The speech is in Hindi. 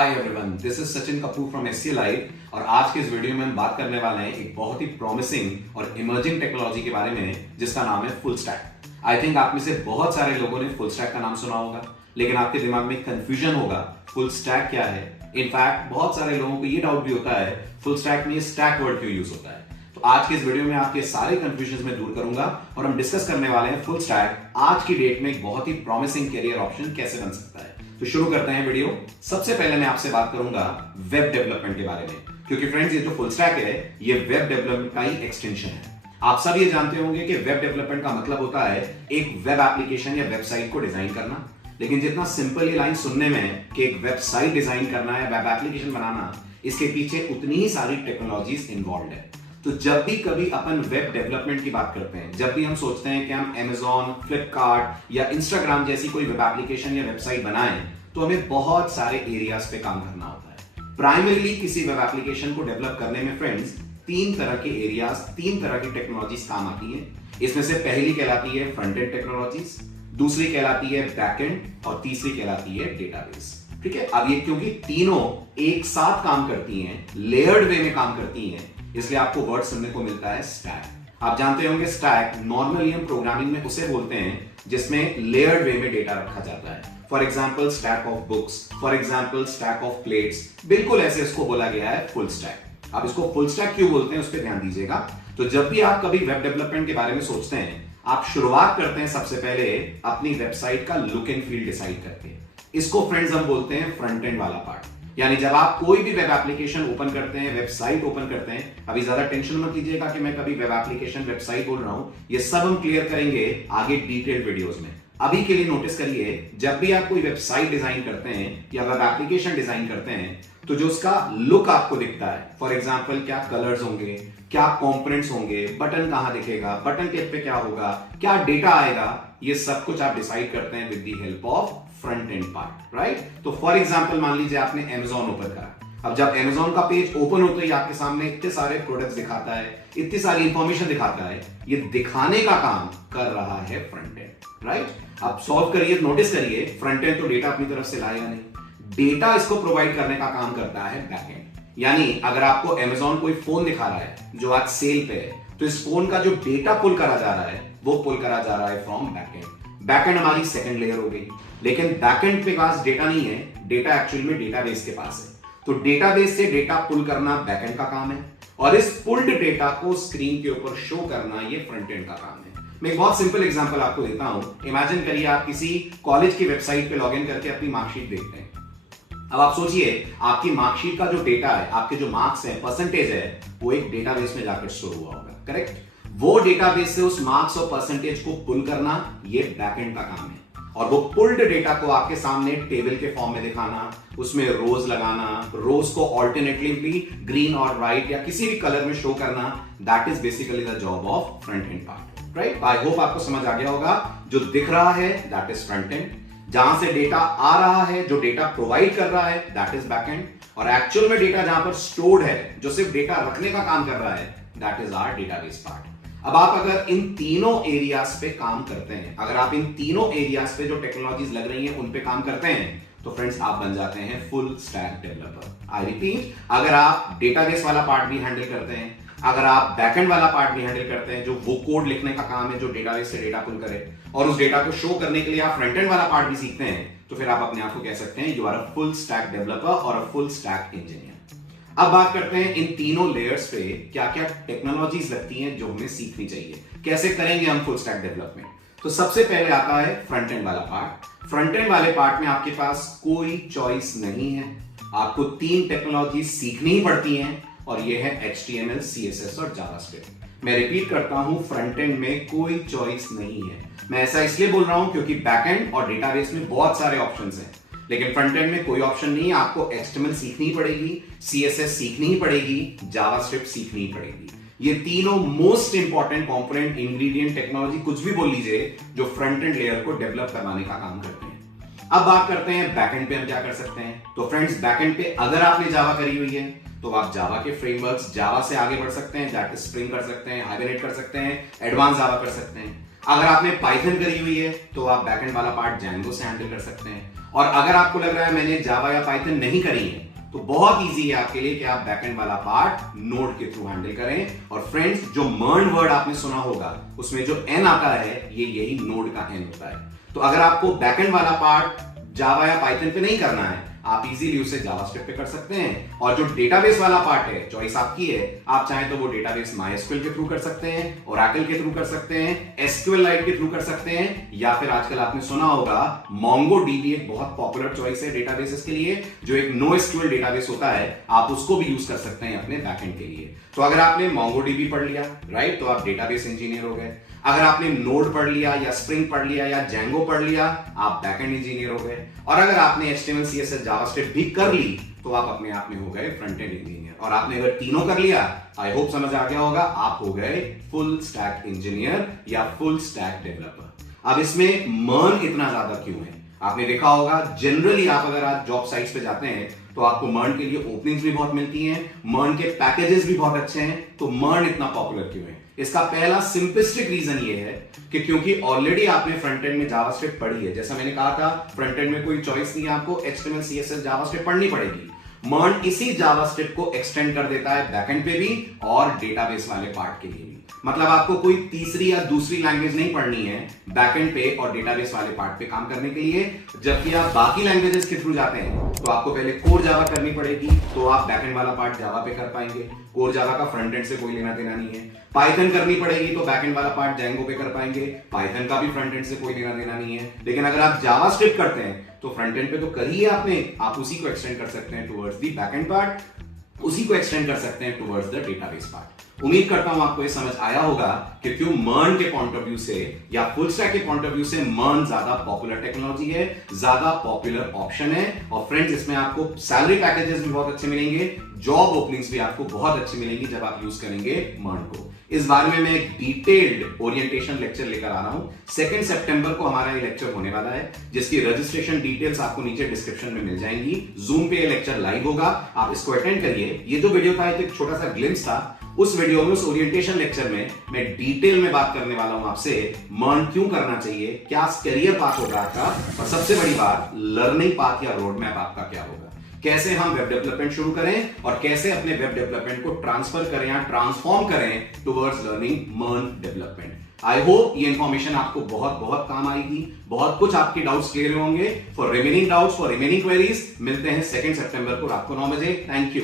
Hi everyone, this is Sachin Kapoor from SC live और आज के इस वीडियो में हम बात करने वाले हैं एक बहुत ही प्रॉमिसिंग और इमर्जिंग टेक्नोलॉजी के बारे में जिसका नाम है फुल स्टैक। आई थिंक आप में से बहुत सारे लोगों ने फुल स्टैक का नाम सुना होगा, लेकिन आपके दिमाग में कंफ्यूजन होगा फुल स्टैक क्या है। इनफैक्ट बहुत सारे लोगों को ये डाउट भी होता है फुल स्टैक में स्टैक वर्ड क्यों यूज होता है। तो आज के इस वीडियो में आपके सारे कंफ्यूजन में दूर करूंगा और हम डिस्कस करने वाले हैं फुल स्टैक आज की डेट में एक बहुत ही प्रॉमिसिंग करियर ऑप्शन कैसे बन सकता है। तो शुरू करते हैं वीडियो। सबसे पहले मैं आपसे बात करूंगा वेब डेवलपमेंट के बारे में, क्योंकि फ्रेंड्स ये जो फुल स्टैक है ये वेब डेवलपमेंट का ही एक्सटेंशन है। आप सब ये जानते होंगे कि वेब डेवलपमेंट का मतलब होता है एक वेब एप्लीकेशन या वेबसाइट को डिजाइन करना, लेकिन जितना सिंपल ये लाइन सुनने में कि एक वेबसाइट डिजाइन करना है, वेब एप्लीकेशन बनाना, इसके पीछे उतनी ही सारी टेक्नोलॉजीज इन्वॉल्व है। तो जब भी कभी अपन वेब डेवलपमेंट की बात करते हैं, जब भी हम सोचते हैं कि हम Amazon, फ्लिपकार्ट या इंस्टाग्राम जैसी कोई वेब एप्लीकेशन या वेबसाइट बनाएं, तो हमें बहुत सारे एरियाज पे काम करना होता है। प्राइमरीली किसी वेब एप्लीकेशन को डेवलप करने में फ्रेंड्स तीन तरह के एरियाज, तीन तरह की टेक्नोलॉजीज काम आती हैं। इसमें से पहली कहलाती है फ्रंट एंड टेक्नोलॉजीज, दूसरी कहलाती है बैक एंड और तीसरी कहलाती है डेटाबेस। ठीक है, अब ये क्योंकि तीनों एक साथ काम करती हैं, लेयर्ड वे में काम करती हैं, इसलिए आपको वर्ड सुनने को मिलता है स्टैक। आप जानते होंगे स्टैक नॉर्मली हम प्रोग्रामिंग में उसे बोलते हैं जिसमें लेयर्ड वे में डेटा रखा जाता है। For example stack of books, for example stack of plates, बिल्कुल ऐसे इसको बोला गया है फुल स्टैक। अब इसको फुल स्टैक क्यों बोलते हैं उस पर ध्यान दीजिएगा। तो जब भी आप कभी वेब डेवलपमेंट के बारे में सोचते हैं, आप शुरुआत करते हैं सबसे पहले अपनी वेबसाइट का लुक एंड फील डिसाइड करके। इसको फ्रेंड्स हम बोलते हैं फ्रंट एंड वाला पार्ट। यानी जब आप कोई भी वेब एप्लीकेशन ओपन करते हैं, वेबसाइट ओपन करते हैं, अभी ज्यादा टेंशन मत लीजिएगा कि मैं कभी वेब एप्लीकेशन वेबसाइट बोल रहा हूं, ये सब हम क्लियर करेंगे आगे डिटेल्ड वीडियोस में। अभी के लिए नोटिस करिए, जब भी आप कोई वेबसाइट डिजाइन करते हैं या वेब एप्लीकेशन डिजाइन करते हैं, तो जो उसका लुक आपको दिखता है, फॉर एग्जांपल क्या कलर्स होंगे, क्या कंपोनेंट्स होंगे, बटन कहां दिखेगा, बटन टिप पे क्या होगा, क्या डेटा आएगा, ये सब कुछ आप डिसाइड करते हैं with the help of front end part, right. तो फॉर एग्जांपल मान लीजिए आपने Amazon ओपन करा। अब जब Amazon का पेज ओपन होते ही आपके सामने इतने सारे प्रोडक्ट्स दिखाता है, इतनी सारी इंफॉर्मेशन दिखाता है, ये दिखाने का काम कर रहा है फ्रंट एंड, राइट। अब सॉल्व करिए, नोटिस करिए, फ्रंट एंड तो डेटा अपनी तरफ से लाएगा नहीं, डेटा इसको प्रोवाइड करने का काम करता है बैक एंड। यानी अगर आपको Amazon कोई फोन दिखा रहा है जो आज सेल पे है, तो इस फोन का जो डेटा पुल करा जा रहा है वो पुल करा जा रहा है from back and. Back and हमारी सेकंड लेयर हो गई, लेकिन बैक एंड के पास डेटा नहीं है, डेटा एक्चुअली में डेटाबेस के पास है। तो डेटाबेस से डेटा पुल करना बैक एंड का काम है और इस पुल्ड डेटा को स्क्रीन के ऊपर शो करना ये फ्रंट एंड का काम है। मैं एक बहुत सिंपल एग्जांपल आपको देता हूं। इमेजिन करिए आप किसी कॉलेज की वेबसाइट पे लॉगिन करके अपनी मार्कशीट देखते हैं। अब आप सोचिए आपकी मार्कशीट का जो डेटा है, आपके जो मार्क्स है, परसेंटेज है, वो एक डेटाबेस में जाकर स्टोर हुआ होगा, करेक्ट। वो डेटाबेस से उस मार्क्स और परसेंटेज को पुल करना ये बैकएंड का काम है और वो पुल्ड डेटा को आपके सामने टेबल के फॉर्म में दिखाना, उसमें रोज लगाना, रोज को ऑल्टरनेटली ग्रीन और राइट या किसी भी कलर में शो करना, that is basically the job of front end part, right. I hope आपको समझ आ गया होगा। जो दिख रहा है दैट इज फ्रंट एंड, जहां से डेटा आ रहा है, जो डेटा प्रोवाइड कर रहा है दैट इज बैक एंड, और एक्चुअल में डेटा जहां पर स्टोर्ड है, जो सिर्फ डेटा रखने का काम कर रहा है, that is our database part. अब आप अगर इन तीनों एरियाज पे काम करते हैं, अगर आप इन तीनों एरियाज पे जो टेक्नोलॉजीज लग रही हैं उन पे काम करते हैं, तो फ्रेंड्स आप बन जाते हैं full stack developer. I repeat, अगर आप डेटाबेस वाला पार्ट भी हैंडल करते हैं, अगर आप बैकएंड वाला पार्ट भी हैंडल करते हैं, जो वो कोड लिखने का काम है जो डेटाबेस से डेटा पुल करे, और उस डेटा को शो करने के लिए आप फ्रंट एंड वाला पार्ट भी सीखते हैं, तो फिर आप अपने आप को कह सकते हैं you are a full stack developer और अ फुल स्टैक इंजीनियर। अब बात करते हैं इन तीनों लेयर्स पे क्या क्या टेक्नोलॉजीज लगती हैं जो हमें सीखनी चाहिए, कैसे करेंगे हम फुल स्टैक डेवलपमेंट। तो सबसे पहले आता है फ्रंट एंड वाला पार्ट। फ्रंट एंड वाले पार्ट में आपके पास कोई चॉइस नहीं है, आपको तीन टेक्नोलॉजी सीखनी ही पड़ती हैं और ये है HTML, CSS और जावास्क्रिप्ट। मैं रिपीट करता हूं, फ्रंट एंड में कोई चॉइस नहीं है। मैं ऐसा इसलिए बोल रहा हूं क्योंकि बैकएंड और डेटाबेस में बहुत सारे ऑप्शंस हैं, लेकिन फ्रंट एंड में कोई ऑप्शन नहीं है। आपको HTML सीखनी ही पड़ेगी, CSS सीखनी ही पड़ेगी, जावास्क्रिप्ट सीखनी ही पड़ेगी। ये तीनों most important component, ingredient, technology, कुछ भी बोल लीजिए, जो फ्रंट एंड लेयर को डेवलप करवाने का काम करते हैं। अब बात करते हैं बैकएंड पे हम क्या कर सकते हैं। तो फ्रेंड्स बैकएंड पे अगर आपने जावा करी हुई है तो आप जावा के फ्रेमवर्क्स, जावा से आगे बढ़ सकते हैं, दैट इज स्प्रिंग कर सकते हैं, हाइबरनेट कर सकते हैं, एडवांस जावा कर सकते हैं। अगर आपने पाइथन करी हुई है तो आप बैकएंड वाला पार्ट जैंगो से हैंडल कर सकते हैं। और अगर आपको लग रहा है मैंने जावा या पाइथन नहीं करी है, तो बहुत इजी है आपके लिए कि आप बैकएंड वाला पार्ट नोड के थ्रू हैंडल करें। और फ्रेंड्स, जो मर्न वर्ड आपने सुना होगा उसमें जो एन आता है ये यही नोड का एन होता है। तो अगर आपको बैकएंड वाला पार्ट जावा या पाइथन पे नहीं करना है, आप इजीली उसे जावास्क्रिप्ट पे कर सकते हैं। और जो डेटाबेस वाला पार्ट है, चॉइस आपकी है। आप चाहें तो वो डेटाबेस MySQL के थ्रू कर सकते हैं, Oracle के थ्रू कर सकते हैं, SQLite के थ्रू कर सकते हैं, या फिर आजकल आपने सुना होगा MongoDB एक बहुत पॉपुलर चॉइस है डेटाबेसेस के लिए, जो एक NoSQL डेटाबेस होता है, आप उसको भी यूज कर सकते हैं अपने बैकएंड के लिए। तो अगर आपने MongoDB पढ़ लिया, राइट, तो आप डेटाबेस इंजीनियर हो गए। अगर आपने नोड पढ़ लिया या स्प्रिंग पढ़ लिया या Django पढ़ लिया, आप बैकएंड इंजीनियर हो गए। और अगर आपने HTML CSS जावास्क्रिप्ट भी कर ली, तो आप अपने आप में हो गए फ्रंट एंड इंजीनियर। और आपने अगर तीनों कर लिया, आई होप समझ आ गया होगा, आप हो गए फुल स्टैक इंजीनियर या फुल स्टैक डेवलपर। अब इसमें मर्न इतना ज्यादा क्यों है? आपने देखा होगा जनरली आप अगर आज जॉब साइट्स पे जाते हैं तो आपको मर्न के लिए ओपनिंग्स भी बहुत मिलती हैं, मर्न के पैकेजेस भी बहुत अच्छे हैं। तो मर्न इतना पॉपुलर क्यों है? इसका पहला सिंपलिस्टिक रीजन ये है कि क्योंकि ऑलरेडी आपने फ्रंट एंड में जावास्क्रिप्ट पढ़ी है। जैसा मैंने कहा था, फ्रंट एंड में कोई चॉइस नहीं है, आपको HTML CSS जावास्क्रिप्ट पढ़नी पड़ेगी। मर्न इसी जावास्क्रिप्ट को एक्सटेंड कर देता है बैकएंड पे भी और डेटाबेस वाले पार्ट के लिए भी। मतलब आपको कोई तीसरी या दूसरी लैंग्वेज नहीं पढ़नी है बैकएंड पे और डेटाबेस वाले पार्ट पे काम करने के लिए। जबकि आप बाकी लैंग्वेजेस के थ्रू जाते हैं तो आपको पहले कोर जावा करनी पड़ेगी, तो आप बैकएंड वाला पार्ट जावा पे कर पाएंगे। कोर जावा का फ्रंट एंड से कोई लेना देना नहीं है। पाइथन करनी पड़ेगी तो बैकएंड वाला पार्ट Django पे कर पाएंगे, पाइथन का भी फ्रंट एंड से कोई लेना देना नहीं है। लेकिन अगर आप जावास्क्रिप्ट करते हैं तो फ्रंट एंड पे तो कर ही है आपने, आप उसी को एक्सटेंड कर सकते हैं टुवर्ड्स द बैकएंड पार्ट, उसी को एक्सटेंड कर सकते हैं टुवर्ड्स द डेटाबेस पार्ट। उम्मीद करता हूं आपको ये समझ आया होगा कि क्यों मर्न के पॉइंट ऑफ व्यू से या फुल स्टैक के पॉइंट ऑफ व्यू से मर्न ज्यादा पॉपुलर टेक्नोलॉजी है, ज्यादा पॉपुलर ऑप्शन है। और फ्रेंड्स, इसमें आपको सैलरी पैकेजेस भी बहुत अच्छे मिलेंगे, जॉब ओपनिंग्स भी आपको बहुत अच्छी मिलेंगी जब आप यूज करेंगे मर्न को। इस बारे में मैं एक डिटेल्ड ओरिएंटेशन लेक्चर लेकर आ रहा हूं। 2 सितंबर को हमारा ये लेक्चर होने वाला है, जिसकी रजिस्ट्रेशन डिटेल्स आपको नीचे डिस्क्रिप्शन में मिल जाएंगी। जूम पे ये लेक्चर लाइव होगा, आप इसको अटेंड करिए। ये जो वीडियो था एक छोटा सा ग्लिम्स था। उस वीडियो में, उस ओरिएंटेशन लेक्चर में मैं डिटेल में बात करने वाला हूं आपसे मर्न क्यों करना चाहिए, क्या करियर पाथ होगा आपका, और सबसे बड़ी बात लर्निंग पाथ या रोड मैप आपका क्या होगा, कैसे हम वेब डेवलपमेंट शुरू करें और कैसे अपने वेब डेवलपमेंट को ट्रांसफर करें या ट्रांसफॉर्म करें टुवर्ड्स लर्निंग मर्न डेवलपमेंट। आई होप ये इंफॉर्मेशन आपको बहुत बहुत काम आएगी, बहुत कुछ आपके डाउट्स क्लियर होंगे। For remaining doubts, for remaining queries, मिलते हैं 2 सितंबर को रात को 9 बजे। Thank you.